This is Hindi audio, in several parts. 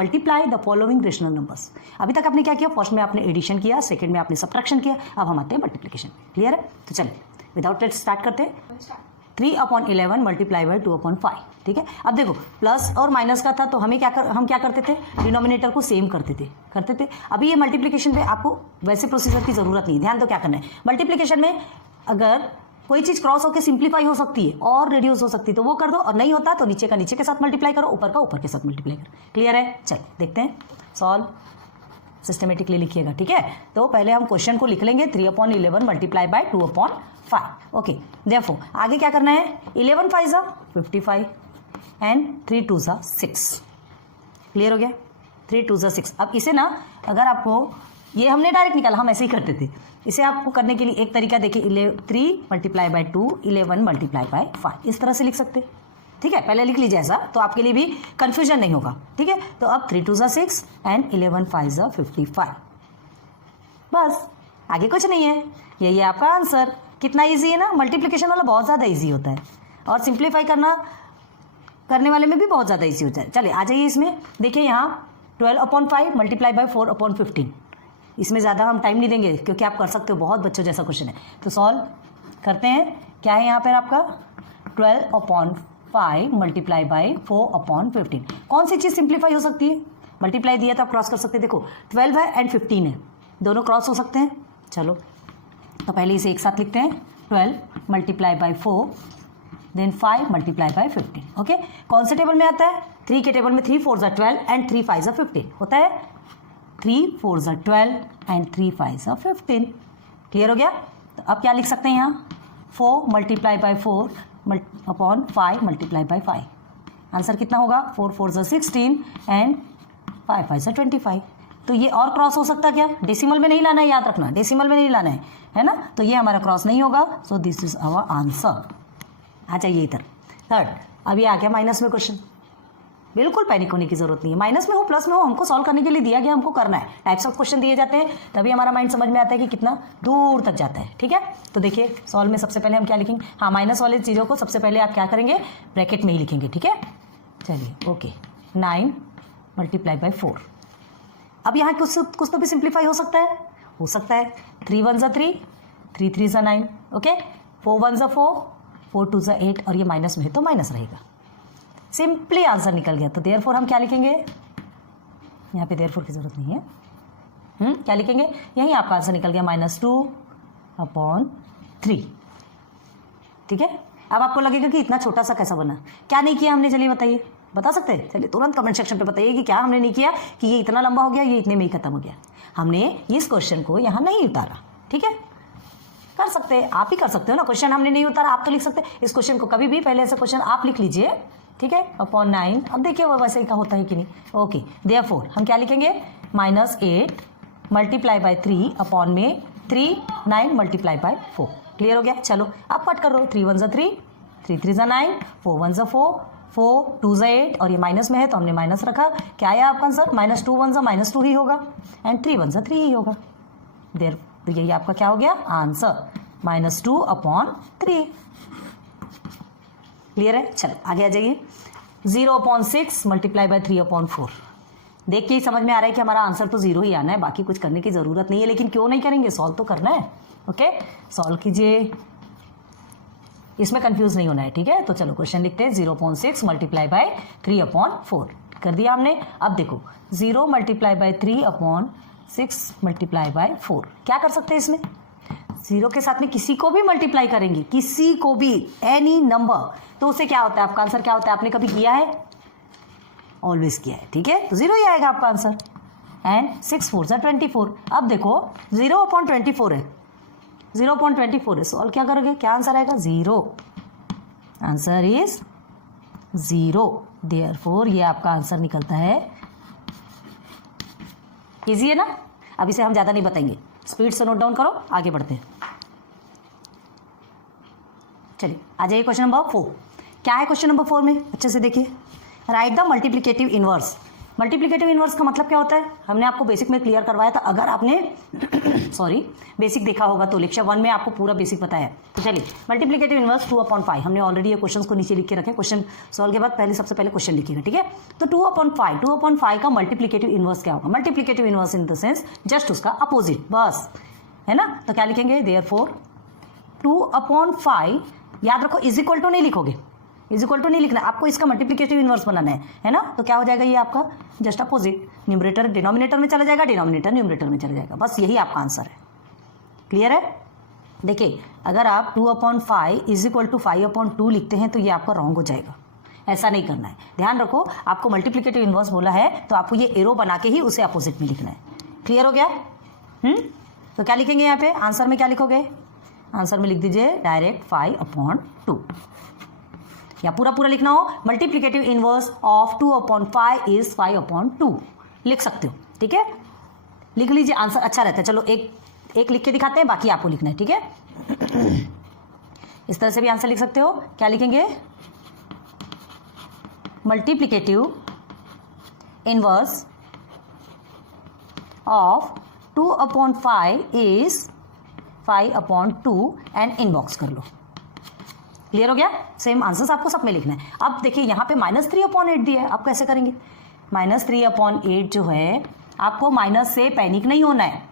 Multiply the following rational numbers. अभी तक आपने क्या किया, फर्स्ट में आपने एडिशन किया, सेकंड में आपने सब्ट्रैक्शन किया, अब हम आते हैं मल्टीप्लिकेशन। क्लियर है? तो चलिए विदाउट लेट स्टार्ट करते हैं। 3/11 मल्टीप्लाई बाई 2/5। ठीक है, अब देखो प्लस और माइनस का था तो हम क्या करते थे, डिनोमिनेटर को सेम करते थे। अभी ये मल्टीप्लिकेशन पे आपको वैसे प्रोसीजर की जरूरत नहीं, ध्यान तो क्या करना है, मल्टीप्लिकेशन में अगर कोई चीज क्रॉस होकर सिंप्लीफाई हो सकती है और रिड्यूस हो सकती है तो वो कर दो, और नहीं होता तो नीचे का नीचे के साथ मल्टीप्लाई करो, ऊपर का ऊपर के साथ मल्टीप्लाई करो। क्लियर है? चलिए देखते हैं, सॉल्व सिस्टमेटिकली लिखिएगा। ठीक है, तो पहले हम क्वेश्चन को लिख लेंगे 3/11 मल्टीप्लाई बाय 2/5। ओके, देयरफॉर आगे क्या करना है, 11 5 55 एंड 3 2 6। क्लियर हो गया? 3 2 6। अब इसे ना अगर आपको, ये हमने डायरेक्ट निकाला, हम ऐसे ही करते थे, इसे आपको करने के लिए एक तरीका देखिए, 3 मल्टीप्लाई बाय 2 11 मल्टीप्लाई बाय 5, इस तरह से लिख सकते। ठीक है, पहले लिख लीजिए ऐसा, तो आपके लिए भी कंफ्यूजन नहीं होगा। ठीक है, तो अब 3 2 6 एंड 11 5 55। बस आगे कुछ नहीं है, यही है आपका आंसर। कितना इजी है ना, मल्टीप्लिकेशन वाला बहुत ज़्यादा इजी होता है और सिंप्लीफाई करने वाले में भी बहुत ज़्यादा इजी होता है। चलिए आ जाइए इसमें, देखिए यहाँ 12/5 मल्टीप्लाई बाय 4/15। इसमें ज़्यादा हम टाइम नहीं देंगे क्योंकि आप कर सकते हो, बहुत बच्चों जैसा क्वेश्चन है। तो सॉल्व करते हैं, क्या है यहाँ पर आपका 12/5 मल्टीप्लाई बाई 4/15। कौन सी चीज़ सिंप्लीफाई हो सकती है, मल्टीप्लाई दिया तो आप क्रॉस कर सकते हैं। देखो 12 है एंड 15 है, दोनों क्रॉस हो सकते हैं। चलो तो पहले इसे एक साथ लिखते हैं, 12 multiply by 4 then 5 multiply by 15। Okay, कौन से टेबल में आता है, 3 के टेबल में 3 4 12 एंड 3 5 15 होता है। 3 4 12 एंड 3 5 15। क्लियर हो गया? तो अब क्या लिख सकते हैं यहाँ, 4 multiply by 4/5 multiply by 5। Answer कितना होगा, 4 4 16 एंड 5 5 25। तो ये और क्रॉस हो सकता क्या, डेसिमल में नहीं लाना है, याद रखना, डेसिमल में नहीं लाना है ना, तो ये हमारा क्रॉस नहीं होगा। So this is our answer. आ जाइए इधर, थर्ड। अभी आ गया माइनस में क्वेश्चन, बिल्कुल पैनिक होने की जरूरत नहीं है, माइनस में हो प्लस में हो, हमको सॉल्व करने के लिए दिया गया, हमको करना है। टाइप्स ऑफ क्वेश्चन दिए जाते हैं तभी हमारा माइंड समझ में आता है कि कितना दूर तक जाता है। ठीक है, तो देखिए सॉल्व में सबसे पहले हम क्या लिखेंगे, हाँ माइनस वाली चीज़ों को सबसे पहले आप क्या करेंगे, ब्रैकेट में ही लिखेंगे। ठीक है, चलिए ओके, 9 मल्टीप्लाई बाई 4। अब यहाँ कुछ तो भी सिंप्लीफाई हो सकता है। 3 1 3, 3 3 9, ओके, 4 1 4, 4 2 8, और ये माइनस में है तो माइनस रहेगा। सिंपली आंसर निकल गया। तो देयरफॉर हम क्या लिखेंगे, यहाँ पे देयरफॉर की जरूरत नहीं है, क्या लिखेंगे, यहीं आपका आंसर निकल गया, -2/3। ठीक है, अब आपको लगेगा कि इतना छोटा सा कैसा बना, क्या नहीं किया हमने, चलिए बताइए, बता सकते हैं, चलिए तुरंत कमेंट सेक्शन पे बताइए कि क्या हमने नहीं किया कि ये इतना लंबा हो गया, ये इतने में ही खत्म हो गया। हमने इस क्वेश्चन को यहाँ नहीं उतारा। ठीक है, कर सकते हैं, आप ही कर सकते हो ना, क्वेश्चन हमने नहीं उतारा, आप तो लिख सकते हैं इस क्वेश्चन को, कभी भी पहले ऐसा क्वेश्चन आप लिख लीजिए। ठीक है, /9। अब देखिए वो वैसे ही का होता है कि नहीं। ओके, देयरफॉर हम क्या लिखेंगे, -8 multiply by 3/3 9 multiply by 4। Clear हो गया? चलो आप कट कर रहे हो, 3 1 3, 3 3 9, 4 1 4, 4 2 8, और ये माइनस में है तो हमने माइनस रखा। क्या आया आपका आंसर, -2 1 -2 ही होगा एंड 3 1 3 ही होगा। देयर, तो यही आपका क्या हो गया आंसर, -2/3। क्लियर है? चलो आगे आ जाइए, 0/6 मल्टीप्लाई बाई 3/4। देख के ही समझ में आ रहा है कि हमारा आंसर तो 0 ही आना है, बाकी कुछ करने की जरूरत नहीं है। लेकिन क्यों नहीं करेंगे, सॉल्व तो करना है। ओके, सॉल्व कीजिए, इसमें कंफ्यूज नहीं होना है। ठीक है, तो चलो क्वेश्चन लिखते हैं, 0/6 मल्टीप्लाई बाई 3/4 कर दिया हमने। अब देखो 0 मल्टीप्लाई बाई 3/6 मल्टीप्लाई बाई 4, क्या कर सकते हैं इसमें, 0 के साथ में किसी को भी मल्टीप्लाई करेंगे, किसी को भी, एनी नंबर, तो उससे क्या होता है, आपका आंसर क्या होता है, आपने कभी किया है, ऑलवेज किया है। ठीक है, तो 0 ही आएगा आपका आंसर। एंड 6 4 24। अब देखो 0/24 है, 0/24 है, सॉल्व क्या करोगे, क्या आंसर आएगा, 0। Answer is 0। देयरफॉर ये आपका आंसर निकलता है। इजी है ना? अब इसे हम ज़्यादा नहीं बताएंगे, स्पीड से नोट डाउन करो, आगे बढ़ते हैं। चलिए आ जाइए क्वेश्चन नंबर 4। क्या है क्वेश्चन नंबर 4 में, अच्छे से देखिए, right the multiplicative inverse. Multiplicative inverse का मतलब क्या होता है, हमने आपको बेसिक में क्लियर करवाया था, अगर आपने सॉरी बेसिक देखा होगा तो लेक्चर 1 में आपको पूरा बेसिक बताया। तो चलिए मल्टीप्लिकेटिव इनवर्स 2/5, हमने ऑलरेडी ये क्वेश्चन को नीचे लिख के रखे, क्वेश्चन सॉल्व के बाद पहले सबसे पहले क्वेश्चन लिखिएगा, ठीक है। तो 2/5 का मल्टीप्लिकेटिव इनवर्स क्या होगा, multiplicative inverse in the sense just उसका अपोजिट, बस, है ना। तो क्या लिखेंगे, देयरफॉर 2/5, याद रखो इज इक्वल टू नहीं लिखोगे, इज इक्वल टू नहीं लिखना, आपको इसका मल्टीप्लिकेटिव इनवर्स बनाना है ना। तो क्या हो जाएगा ये आपका जस्ट अपोजिट, न्यूमरेटर डिनोमिनेटर में चला जाएगा, डिनोमिनेटर न्यूमरेटर में चला जाएगा, बस यही आपका आंसर है। क्लियर है। देखिए अगर आप 2/5 इज इक्वल टू 5/2 लिखते हैं तो ये आपका रॉन्ग हो जाएगा, ऐसा नहीं करना है। ध्यान रखो आपको मल्टीप्लिकेटिव इनवर्स बोला है तो आपको ये एरो बना के ही उसे अपोजिट में लिखना है। क्लियर हो गया। तो क्या लिखेंगे यहाँ पे, आंसर में क्या लिखोगे, आंसर में लिख दीजिए डायरेक्ट 5/2, या पूरा पूरा लिखना हो मल्टीप्लिकेटिव इनवर्स ऑफ 2/5 इज 5/2 लिख सकते हो, ठीक है। लिख लीजिए, आंसर अच्छा रहता है। चलो एक लिख के दिखाते हैं, बाकी आपको लिखना है, ठीक है। इस तरह से भी आंसर लिख सकते हो। क्या लिखेंगे, multiplicative inverse of 2/5 is 5/2 and inbox कर लो। क्लियर हो गया। सेम आंसर्स आपको सब में लिखना है। अब देखिए यहाँ पे -3/8 दिया है, आप कैसे करेंगे, -3/8 जो है आपको माइनस से पैनिक नहीं होना है,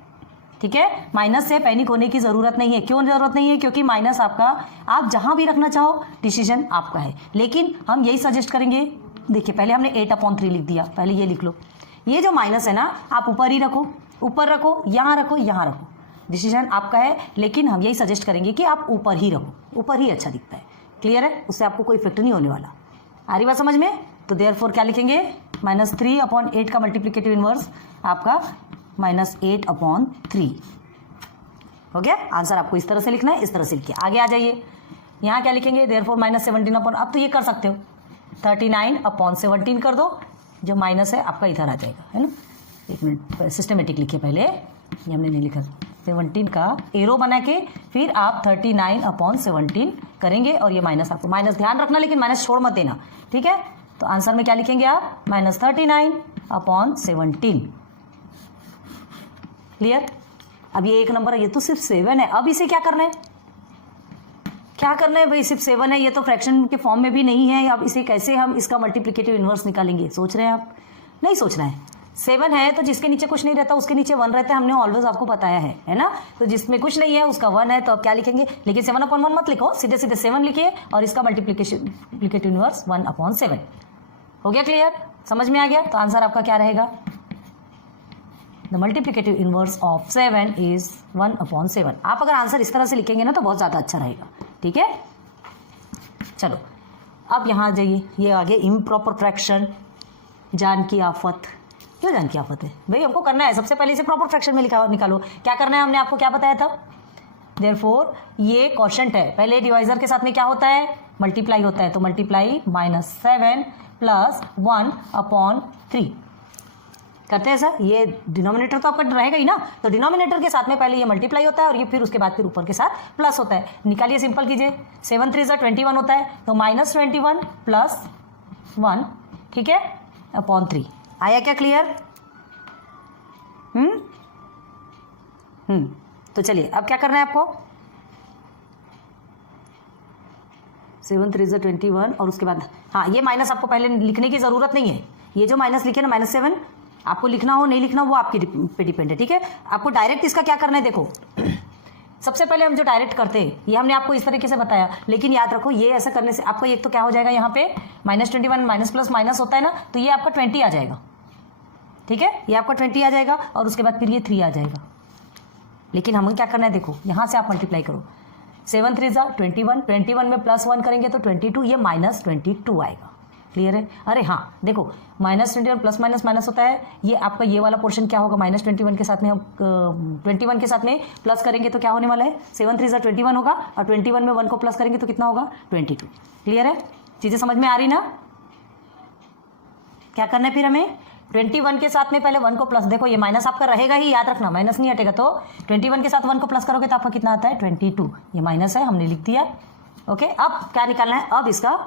ठीक है। माइनस से पैनिक होने की जरूरत नहीं है। क्यों जरूरत नहीं है, क्योंकि माइनस आपका आप जहां भी रखना चाहो डिसीजन आपका है, लेकिन हम यही सजेस्ट करेंगे। देखिए पहले हमने 8/3 लिख दिया, पहले ये लिख लो, ये जो माइनस है ना आप ऊपर ही रखो, ऊपर रखो, यहाँ रखो, यहाँ रखो, डिसीजन आपका है, लेकिन हम यही सजेस्ट करेंगे कि आप ऊपर ही रखो, ऊपर ही अच्छा दिखता है। क्लियर है, उससे आपको कोई इफेक्ट नहीं होने वाला। आ रही बात समझ में। तो देयरफॉर क्या लिखेंगे, -3/8 का मल्टीप्लिकेटिव इनवर्स आपका -8/3 हो गया। आंसर आपको इस तरह से लिखना है, इस तरह से लिखिए। आगे आ जाइए, यहाँ क्या लिखेंगे, देयरफॉर -17 अब तो ये कर सकते हो, 39/17 कर दो, जो माइनस है आपका इधर आ जाएगा, है ना। एक मिनट सिस्टमेटिक लिखिए पहले, ये हमने नहीं लिखा, 17 का एरो बना के फिर आप 39/17 करेंगे, और ये माइनस आपको माइनस ध्यान रखना, लेकिन माइनस छोड़ मत देना, ठीक है। तो आंसर में क्या लिखेंगे आप, -39/17। क्लियर। अब ये एक नंबर है, ये तो सिर्फ 7 है, अब इसे क्या करना है, क्या करना है भाई, सिर्फ 7 है, ये तो फ्रैक्शन के फॉर्म में भी नहीं है। अब इसे कैसे हम इसका मल्टीप्लिकेटिव इनवर्स निकालेंगे, सोच रहे हैं आप, नहीं सोचना है। 7 है तो जिसके नीचे कुछ नहीं रहता उसके नीचे 1 रहता है, हमने ऑलवेज आपको बताया है ना। तो जिसमें कुछ नहीं है उसका 1 है, तो अब क्या लिखेंगे, लेकिन 7/1 मत लिखो, सीधे सीधे 7 लिखिए, और इसका मल्टीप्लिकेटिव इनवर्स 1/7 हो गया। क्लियर, समझ में आ गया। तो आंसर आपका क्या रहेगा, the multiplicative inverse of 7 is 1/7। आप अगर आंसर इस तरह से लिखेंगे ना तो बहुत ज़्यादा अच्छा रहेगा, ठीक है। चलो अब यहाँ जाइए, ये आगे इम्प्रॉपर फ्रैक्शन, जान की आफत। क्यों जान की आफत है भाई, हमको करना है सबसे पहले इसे प्रॉपर फ्रैक्शन में निकालो। क्या करना है, हमने आपको क्या बताया था, देयरफॉर ये क्वोशंट है, पहले डिवाइजर के साथ में क्या होता है, मल्टीप्लाई होता है, तो मल्टीप्लाई -7 + 1/3 करते हैं सर। ये डिनोमिनेटर तो आपका रहेगा ही ना, तो डिनोमिनेटर के साथ में पहले ये मल्टीप्लाई होता है, और ये फिर उसके बाद फिर ऊपर के साथ प्लस होता है। निकालिए, सिंपल कीजिए, 7 3 21 होता है, तो -21 + 1, ठीक है, /3 आया क्या। क्लियर। तो चलिए अब क्या करना है आपको, 7 3 21, और उसके बाद हाँ ये माइनस आपको पहले लिखने की जरूरत नहीं है। ये जो माइनस लिखे ना -7, आपको लिखना हो नहीं लिखना वो आपके पे डिपेंड है, ठीक है। आपको डायरेक्ट इसका क्या करना है, देखो सबसे पहले हम जो डायरेक्ट करते हैं ये हमने आपको इस तरीके से बताया, लेकिन याद रखो ये ऐसा करने से आपको एक तो क्या हो जाएगा, यहाँ पे -21 माइनस प्लस माइनस होता है ना, तो ये आपका 20 आ जाएगा, ठीक है, ये आपका 20 आ जाएगा, और उसके बाद फिर ये 3 आ जाएगा। लेकिन हमें क्या करना है, देखो यहाँ से आप मल्टीप्लाई करो, 7 3 21, 21 में +1 करेंगे तो 22, ये -22 आएगा। क्लियर है। अरे हाँ देखो, -21 प्लस माइनस माइनस होता है, ये आपका ये वाला पोर्शन क्या होगा, -21 के साथ में 21 के साथ में प्लस करेंगे तो क्या होने वाला है, 7 3 21 होगा, और 21 में 1 को प्लस करेंगे तो कितना होगा, 22। क्लियर है, चीजें समझ में आ रही ना। क्या करना है फिर हमें, 21 के साथ में पहले 1 को प्लस, देखो ये माइनस आपका रहेगा ही, याद रखना माइनस नहीं हटेगा, तो 21 के साथ 1 को प्लस करोगे तो आपका कितना आता है, 22। ये माइनस है, हमने लिख दिया। ओके, अब क्या निकालना है, अब इसका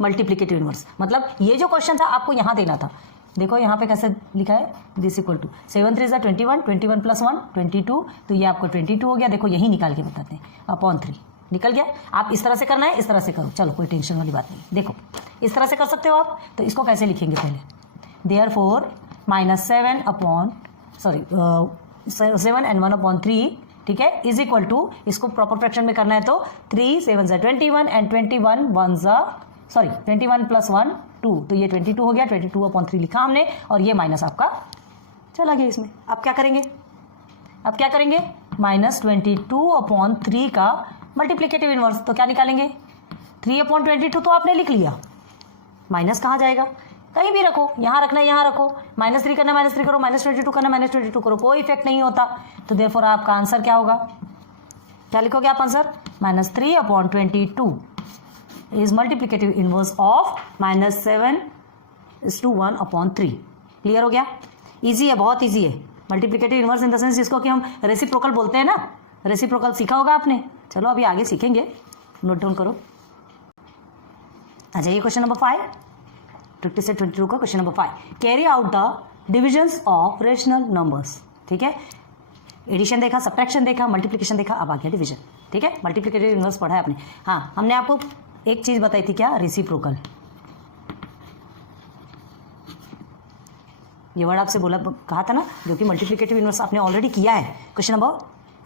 मल्टीप्लिकेटिव इनवर्स, मतलब ये जो क्वेश्चन था आपको यहाँ देना था, देखो यहाँ पे कैसे लिखा है, दिस इक्वल टू 7 3 21, 21 प्लस 1 22, तो ये आपको 22 हो गया। देखो यही निकाल के बताते हैं, अपॉन 3 निकल गया। आप इस तरह से करना है, इस तरह से करो, चलो कोई टेंशन वाली बात नहीं। देखो इस तरह से कर सकते हो आप, तो इसको कैसे लिखेंगे पहले, देयरफॉर -7 अपॉन 7 and 1 अपॉन 3, ठीक है, इज इक्वल टू, इसको प्रॉपर फ्रैक्शन में करना है तो 3 7 21 एंड 21 प्लस 1 2, तो ये 22 हो गया। 22 अपॉन 3 लिखा हमने, और ये माइनस आपका चला गया इसमें। अब क्या करेंगे, -22 अपॉन 3 का मल्टीप्लिकेटिव इनवर्स, तो क्या निकालेंगे, 3 अपॉन 22 तो आपने लिख लिया, माइनस कहाँ जाएगा, कहीं भी रखो, यहाँ रखना है यहाँ रखो, -3 करना -3 करो, -22 करना -22 करो, कोई इफेक्ट नहीं होता। तो देयरफॉर आपका आंसर क्या होगा, क्या लिखोगे आप answer, -3 upon 22 is multiplicative inverse of -7:1 upon 3। Clear हो गया, इजी है, बहुत इजी है। Multiplicative inverse in the sense जिसको कि हम रेसिप्रोकल बोलते हैं ना, रेसिप्रोकल सीखा होगा आपने। चलो अभी आगे सीखेंगे, नोट डाउन करो। आ जाइए क्वेश्चन नंबर 5, 20 से 22 का question number 5। Carry out the divisions of rational numbers. ठीक है, एडिशन देखा, सब्ट्रैक्शन देखा, मल्टीप्लिकेशन देखा, अब आ गया डिवीजन। ठीक है, मल्टीप्लिकेटिव इनवर्स पढ़ा है आपने। हाँ, हमने आपको एक चीज बताई थी, क्या, रेसिप्रोकल। ये वर्ड आपसे बोला, कहा था ना, जो कि मल्टीप्लिकेटिव इनवर्स आपने ऑलरेडी किया है क्वेश्चन नंबर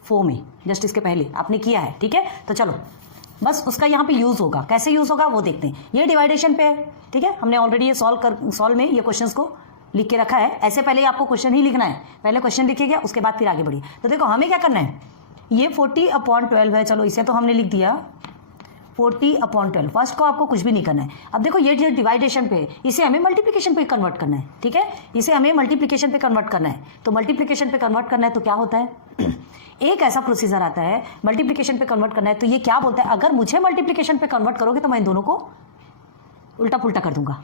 4 में, जस्ट इसके पहले आपने किया है। ठीक है, तो चलो बस उसका यहाँ पे यूज होगा, कैसे यूज होगा वो देखते हैं। ये डिवाइडेशन पे है, ठीक है, हमने ऑलरेडी ये सॉल्व में ये क्वेश्चंस को लिख के रखा है। ऐसे पहले आपको क्वेश्चन ही लिखना है, पहले क्वेश्चन लिखिएगा, उसके बाद फिर आगे बढ़िए। तो देखो हमें क्या करना है, ये 40 अपॉन 12 है, चलो इसे तो हमने लिख दिया 40 अपॉन 12। फर्स्ट को आपको कुछ भी नहीं करना है। अब देखो ये डिवाइडेशन पे है, इसे हमें मल्टीप्लिकेशन पे कन्वर्ट करना है। ठीक है, इसे हमें मल्टीप्लिकेशन पे कन्वर्ट करना है। तो मल्टीप्लिकेशन पे कन्वर्ट करना है तो क्या होता है, एक ऐसा प्रोसीजर आता है, मल्टीप्लिकेशन पे कन्वर्ट करना है तो ये क्या बोलता है, अगर मुझे मल्टीप्लिकेशन पे कन्वर्ट करोगे तो मैं इन दोनों को उल्टा पुल्टा कर दूंगा।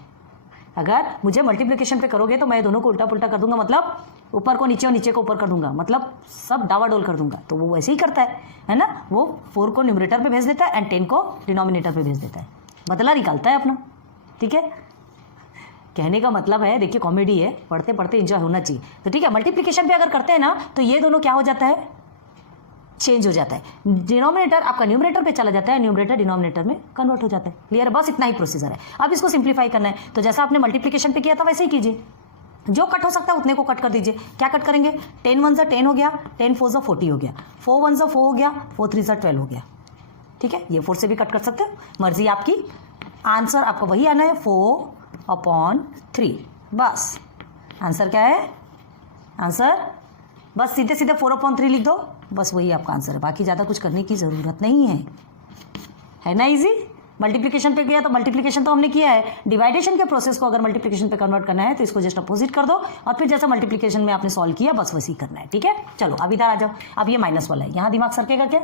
अगर मुझे मल्टीप्लिकेशन पे करोगे तो मैं दोनों को उल्टा पुल्टा कर दूंगा, मतलब ऊपर को नीचे और नीचे को ऊपर कर दूंगा, मतलब सब डावाडोल कर दूंगा। तो वो वैसे ही करता है ना, वो 4 को न्यूमरेटर पे भेज देता है एंड 10 को डिनोमिनेटर पे भेज देता है, बदला निकालता है अपना। ठीक है, कहने का मतलब है, देखिए कॉमेडी है, पढ़ते पढ़ते इंजॉय होना चाहिए। तो ठीक है, मल्टीप्लिकेशन पे अगर करते हैं ना तो ये दोनों क्या हो जाता है, चेंज हो जाता है। डिनोमिनेटर आपका न्यूमरेटर पे चला जाता है, न्यूमरेटर डिनोमिनेटर में कन्वर्ट हो जाता है। क्लियर, बस इतना ही प्रोसीजर है। अब इसको सिंप्लीफाई करना है, तो जैसा आपने मल्टीप्लिकेशन पे किया था वैसे ही कीजिए, जो कट हो सकता है उतने को कट कर दीजिए। क्या कट करेंगे, 10 1 10 हो गया, 10 4 40 हो गया, 4 1 4 हो गया, 4 3 12 हो गया। ठीक है, ये 4 से भी कट कर सकते हो, मर्जी आपकी। आंसर आपको वही आना है, 4 अपॉन 3। बस आंसर क्या है, आंसर बस सीधे सीधे 4 अपॉन 3 लिख दो, बस वही आपका आंसर है। बाकी ज़्यादा कुछ करने की ज़रूरत नहीं है ना, इजी। मल्टीप्लिकेशन पे किया तो मल्टीप्लिकेशन तो हमने किया है, डिवाइडेशन के प्रोसेस को अगर मल्टीप्लिकेशन पे कन्वर्ट करना है तो इसको जस्ट अपोजिट कर दो, और फिर जैसा मल्टीप्लिकेशन में आपने सॉल्व किया बस वैसे ही करना है। ठीक है, चलो अब इधर आ जाओ। अब ये माइनस वाला है, यहाँ दिमाग सरकेगा क्या,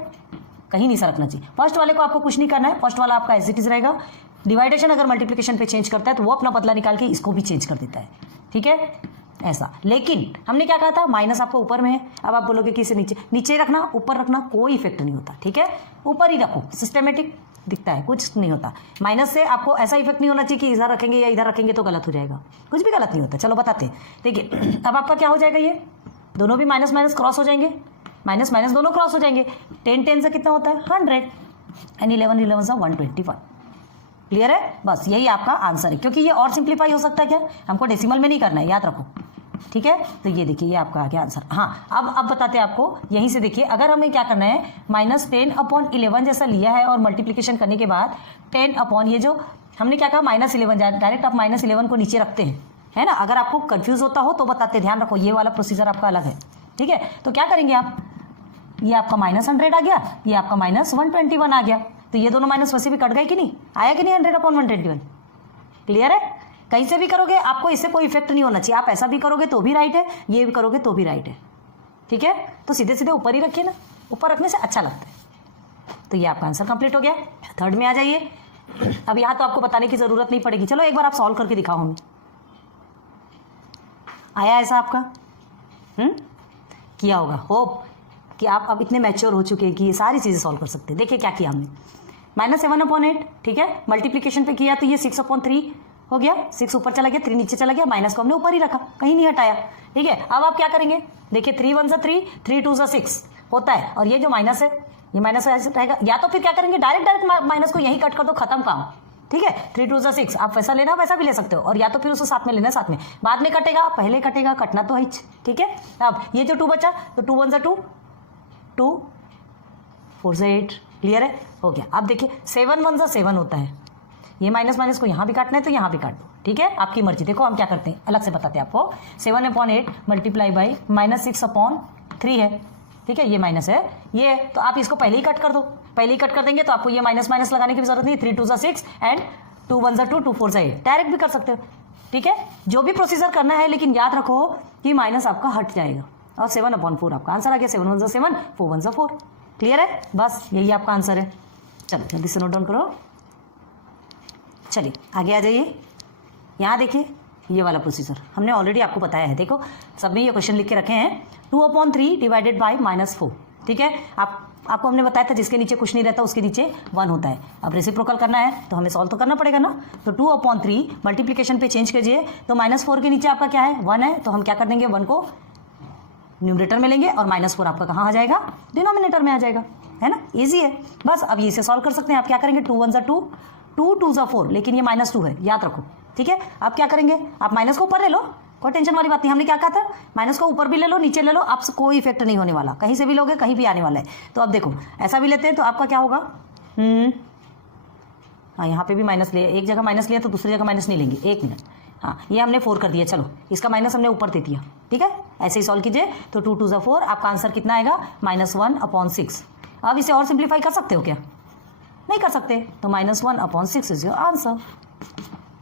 कहीं नहीं सरकना चाहिए। फर्स्ट वाले को आपको कुछ नहीं करना है, फर्स्ट वाला आपका एज इट इज रहेगा। डिवाइडेशन अगर मल्टीप्लिकेशन पे चेंज करता है तो वो अपना बदला निकाल के इसको भी चेंज कर देता है। ठीक है, ऐसा। लेकिन हमने क्या कहा था, माइनस आपको ऊपर में है। अब आप बोलोगे कि इसे नीचे नीचे रखना, ऊपर रखना, कोई इफेक्ट नहीं होता। ठीक है, ऊपर ही रखो, सिस्टमेटिक दिखता है, कुछ नहीं होता। माइनस से आपको ऐसा इफेक्ट नहीं होना चाहिए कि इधर रखेंगे या इधर रखेंगे तो गलत हो जाएगा, कुछ भी गलत नहीं होता। चलो बताते हैं, देखिए अब आपका क्या हो जाएगा, ये दोनों भी माइनस माइनस क्रॉस हो जाएंगे, माइनस माइनस दोनों क्रॉस हो जाएंगे। 10 10 से कितना होता है, 100 एंड 11 11 से 121। क्लियर है, बस यही आपका आंसर है। क्योंकि ये और सिंप्लीफाई हो सकता है क्या, हमको डेसिमल में नहीं करना है, याद रखो। ठीक है, तो ये देखिए ये आपका आ गया आंसर। हाँ, अब बताते हैं आपको, यहीं से देखिए अगर हमें क्या करना है, -10 अपॉन 11 जैसा लिया है और मल्टीप्लिकेशन करने के बाद 10 अपॉन, ये जो हमने क्या कहा -11, डायरेक्ट आप -11 को नीचे रखते हैं, है ना। अगर आपको कंफ्यूज होता हो तो बताते, ध्यान रखो ये वाला प्रोसीजर आपका अलग है। ठीक है, तो क्या करेंगे आप, ये आपका -100 आ गया, ये आपका -121 आ गया, तो ये दोनों माइनस वैसे भी कट गए कि नहीं, आया कि नहीं 100 अपॉन 121। क्लियर है, कहीं से भी करोगे आपको इससे कोई इफेक्ट नहीं होना चाहिए। आप ऐसा भी करोगे तो भी राइट है, ये भी करोगे तो भी राइट है। ठीक है, तो सीधे सीधे ऊपर ही रखिए ना, ऊपर रखने से अच्छा लगता है। तो ये आपका आंसर कंप्लीट हो गया। थर्ड में आ जाइए। अब यहाँ तो आपको बताने की जरूरत नहीं पड़ेगी, चलो एक बार आप सॉल्व करके दिखाओ हमें। आया ऐसा आपका किया होगा, होप कि आप अब इतने मैच्योर हो चुके हैं कि ये सारी चीज़ें सॉल्व कर सकते हैं। देखिए क्या किया हमने, -7/8। ठीक है, मल्टीप्लिकेशन पे किया तो ये 6/3 हो गया, 6 ऊपर चला गया, 3 नीचे चला गया, माइनस को हमने ऊपर ही रखा, कहीं नहीं हटाया, ठीक है। अब आप क्या करेंगे, देखिए 3 1 3, 3 2 6 होता है, और ये जो माइनस है ये माइनस रहेगा, या तो फिर क्या करेंगे डायरेक्ट माइनस को यहीं कट कर दो, खत्म काम, ठीक है। 3 2 6 आप वैसा लेना वैसा भी ले सकते हो, और या तो फिर उसको साथ में लेना, साथ में बाद में कटेगा, पहले कटेगा, कटना तो है, ठीक है। अब ये जो 2 बचा तो 2 1 2, 2 4 8, क्लियर है, हो गया। अब देखिए 7 1 7 होता है, ये माइनस माइनस को यहाँ भी काटना है तो यहाँ भी काट दो, ठीक है, आपकी मर्जी। देखो हम क्या करते हैं, अलग से बताते हैं आपको। 7/8 मल्टीप्लाई बाई -6/3 है, ठीक है, ये माइनस है, ये है, तो आप इसको पहले ही कट कर दो, पहले ही कट कर देंगे तो आपको ये माइनस माइनस लगाने की भी जरूरत नहीं। 3 2 6 एंड 2 1 2, 2 4 8, डायरेक्ट भी कर सकते हो, ठीक है, जो भी प्रोसीजर करना है, लेकिन याद रखो कि माइनस आपका हट जाएगा, और 7/4 आपका आंसर आ गया। 7 1 7, 4 1 4, क्लियर है, बस यही आपका आंसर है। चलो जल्दी से नोट डाउन करो, चलिए आगे आ जाइए। यहाँ देखिए ये वाला प्रोसीजर हमने ऑलरेडी आपको बताया है, देखो सब में ये क्वेश्चन लिख के रखे हैं। 2/3 डिवाइडेड बाई -4, ठीक है, आपको हमने बताया था जिसके नीचे कुछ नहीं रहता उसके नीचे 1 होता है। अब रेसिप्रोकल करना है तो हमें सॉल्व तो करना पड़ेगा ना, तो 2/3 मल्टीप्लिकेशन पे चेंज कीजिए, तो -4 के नीचे आपका क्या है 1 है, तो हम क्या कर देंगे 1 को न्यूमरेटर में लेंगे, और -4 आपका कहाँ आ जाएगा, डिनोमिनेटर में आ जाएगा, है ना, ईजी है, बस। अब इसे सॉल्व कर सकते हैं, आप क्या करेंगे 2 1 2, 2 2 4, लेकिन ये -2 है, याद रखो, ठीक है। आप क्या करेंगे, आप माइनस को ऊपर ले लो, कोई टेंशन वाली बात नहीं, हमने क्या कहा था, माइनस को ऊपर भी ले लो नीचे ले लो, आपसे कोई इफेक्ट नहीं होने वाला, कहीं से भी लोगे कहीं भी आने वाला है। तो अब देखो ऐसा भी लेते हैं तो आपका क्या होगा, हाँ यहाँ पे भी माइनस लिया, एक जगह माइनस लिया तो दूसरी जगह माइनस नहीं लेंगे, 1 मिनट, हाँ ये हमने 4 कर दिया, चलो इसका माइनस हमने ऊपर दे दिया, ठीक है, ऐसे ही सॉल्व कीजिए। तो 2 2 4, आपका आंसर कितना आएगा -1/6। अब इसे और सिंप्लीफाई कर सकते हो क्या, नहीं कर सकते, तो -1/6 इज योर आंसर,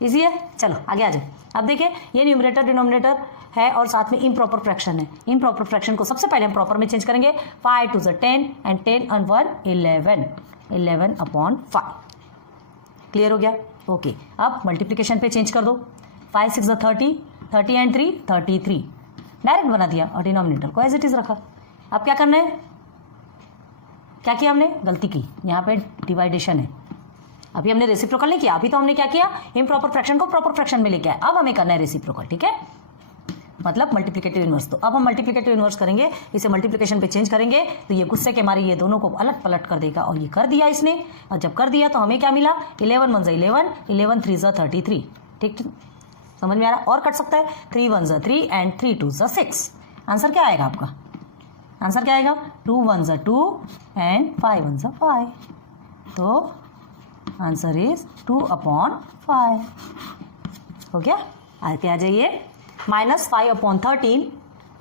इजी है। चलो आगे आ जाए। अब देखिए ये न्यूमरेटर डिनोमिनेटर है और साथ में इम्प्रॉपर फ्रैक्शन है, इम्प्रॉपर फ्रैक्शन को सबसे पहले हम प्रॉपर में चेंज करेंगे। 5 2 10 एंड 10 and 1 11, 11/5, क्लियर हो गया, ओके। अब मल्टीप्लिकेशन पे चेंज कर दो, 5 6 30, 30 and 3 33, डायरेक्ट बना दिया, और डिनोमिनेटर को एज इट इज रखा। अब क्या करना है, क्या किया हमने, गलती की, यहाँ पे डिवाइडेशन है, अभी हमने रेसिप्रोकल नहीं किया, अभी तो हमने क्या किया, इम्प्रॉपर फ्रैक्शन को प्रॉपर फ्रैक्शन में लेके आए, अब हमें करना है रेसिप्रोकल, ठीक है, मतलब मल्टीप्लिकेटिव इनवर्स। तो अब हम मल्टीप्लिकेटिव इनवर्स करेंगे, इसे मल्टीप्लिकेशन पे चेंज करेंगे, तो ये गुस्से के मारे ये दोनों को अलट पलट कर देगा, और ये कर दिया इसने, और जब कर दिया तो हमें क्या मिला, 11 1 11, 11 3 33, ठीक, समझ में आ रहा, और कट सकता है, 3 1 3 एंड 3 2 6, आंसर क्या आएगा आपका, आंसर क्या आएगा, 2 1 2 एंड 5 1 5, तो आंसर इज 2/5, हो गया। आगे आ जाइए, -5/13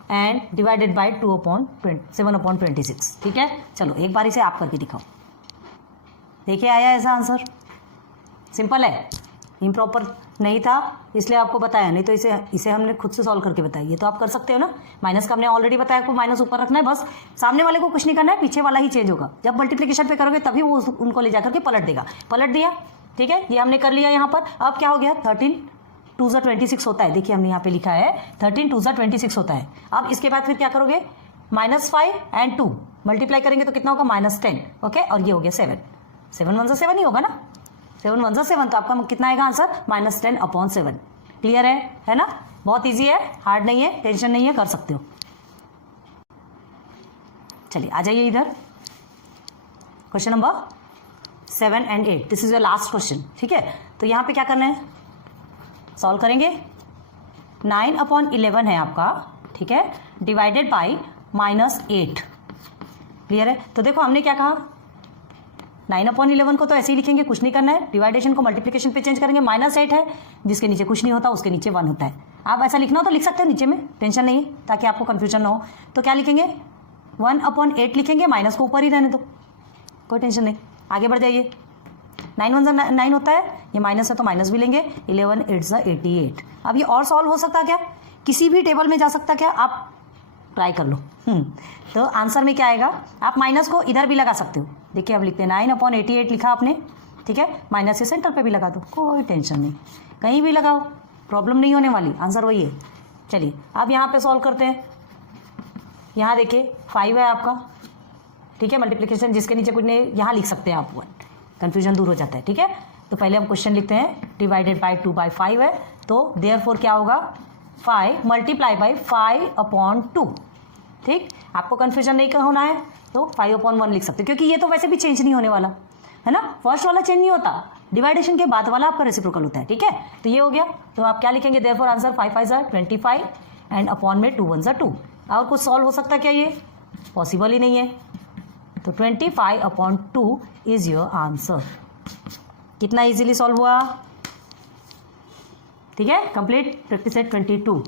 एंड डिवाइडेड बाई 7/26, ठीक है। चलो एक बारी से आप करके दिखाओ, देखिए आया ऐसा आंसर, सिंपल है, इम्प्रॉपर नहीं था इसलिए आपको बताया, नहीं तो इसे हमने खुद से सॉल्व करके बताया, ये तो आप कर सकते हो ना। माइनस का हमने ऑलरेडी बताया, आपको माइनस ऊपर रखना है, बस सामने वाले को कुछ नहीं करना है, पीछे वाला ही चेंज होगा, जब मल्टीप्लिकेशन पे करोगे तभी वो उनको ले जाकर के पलट देगा, पलट दिया, ठीक है, ये हमने कर लिया यहाँ पर। अब क्या हो गया, 13 2 26 होता है, देखिए हमने यहाँ पे लिखा है 13 2 26 होता है। अब इसके बाद फिर क्या करोगे, -5 एंड 2 मल्टीप्लाई करेंगे तो कितना होगा, -10, ओके, और ये हो गया 7 7 1 7 ही होगा ना, 7 1 7, तो आपका कितना आएगा आंसर, -10/7, क्लियर है ना, बहुत इजी है, हार्ड नहीं है, टेंशन नहीं है, कर सकते हो। चलिए आ जाइए इधर, question number 7 and 8, this is your last question, ठीक है। तो यहाँ पे क्या करना है, सॉल्व करेंगे, 9/11 है आपका, ठीक है, डिवाइडेड बाई -8, क्लियर है। तो देखो हमने क्या कहा, 9/11 को तो ऐसे ही लिखेंगे, कुछ नहीं करना है, डिवाइडेशन को मल्टीप्लिकेशन पे चेंज करेंगे, -8 है, जिसके नीचे कुछ नहीं होता उसके नीचे 1 होता है। आप ऐसा लिखना हो तो लिख सकते हो नीचे में, टेंशन नहीं है, ताकि आपको कंफ्यूजन ना हो। तो क्या लिखेंगे, 1/8 लिखेंगे, माइनस को ऊपर ही रहने दो, कोई टेंशन नहीं, आगे बढ़ जाइए। 9 1 9 होता है, ये माइनस है तो माइनस भी लेंगे, 11 8 88। अब ये और सॉल्व हो सकता क्या, किसी भी टेबल में जा सकता क्या, आप ट्राई कर लो। तो आंसर में क्या आएगा, आप माइनस को इधर भी लगा सकते हो, देखिए अब लिखते हैं 9/88 लिखा आपने, ठीक है, माइनस से सेंटर पे भी लगा दो, कोई टेंशन नहीं, कहीं भी लगाओ, प्रॉब्लम नहीं होने वाली, आंसर वही है। चलिए अब यहाँ पे सॉल्व करते हैं, यहाँ देखिए 5 है आपका, ठीक है, मल्टीप्लिकेशन जिसके नीचे कुछ नहीं, यहाँ लिख सकते हैं आप 1, कन्फ्यूजन दूर हो जाता है, ठीक है। तो पहले हम क्वेश्चन लिखते हैं, डिवाइडेड बाई 2/5 है, तो देयरफॉर क्या होगा 5 मल्टीप्लाई बाई 5/2। ठीक, आपको कन्फ्यूजन नहीं होना है तो 5/1 लिख सकते हो, क्योंकि ये तो वैसे भी चेंज नहीं होने वाला है ना, फर्स्ट वाला चेंज नहीं होता, डिवाइडेशन के बाद वाला आपका रेसिप्रोकल होता है। ठीक है, तो ये हो गया, तो आप क्या लिखेंगे, देयरफॉर आंसर 5×5 = 25 एंड अपॉन में 2×1 = 2। और कुछ सॉल्व हो सकता है क्या, ये पॉसिबल ही नहीं है, तो 25/2 इज योर आंसर। कितना इजीली सॉल्व हुआ, ठीक है, कंप्लीट प्रैक्टिस सेट 22।